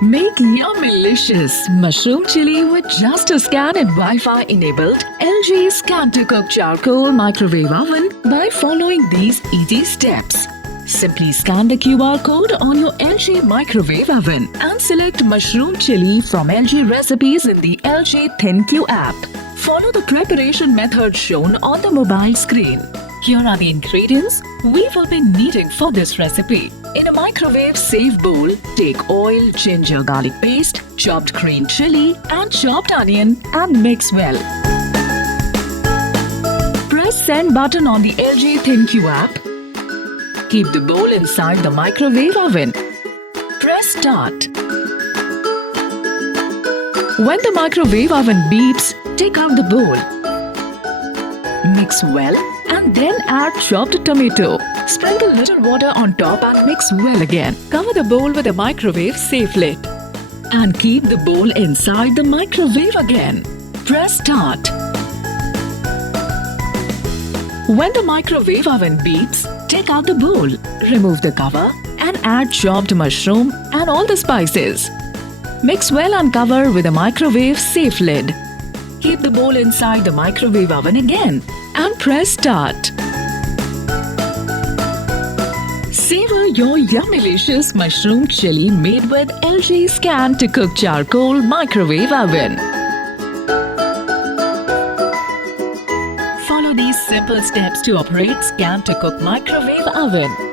Make yummy-licious mushroom chili with just a scan and Wi-Fi enabled LG Scan to Cook Charcoal Microwave Oven by following these easy steps. Simply scan the QR code on your LG microwave oven and select mushroom chili from LG recipes in the LG ThinQ app. Follow the preparation method shown on the mobile screen. Here are the ingredients we will be needing for this recipe. In a microwave-safe bowl, take oil, ginger garlic paste, chopped green chili and chopped onion and mix well. Press send button on the LG ThinQ app. Keep the bowl inside the microwave oven. Press start. When the microwave oven beeps, take out the bowl. Mix well and then add chopped tomato. Sprinkle little water on top and mix well again. Cover the bowl with a microwave-safe lid. And keep the bowl inside the microwave again. Press start. When the microwave oven beeps, take out the bowl. Remove the cover and add chopped mushroom and all the spices. Mix well and cover with a microwave-safe lid. Keep the bowl inside the microwave oven again and press start. Savor your yummy-licious mushroom chili made with LG Scan to Cook Charcoal Microwave Oven. Follow these simple steps to operate Scan to Cook Microwave Oven.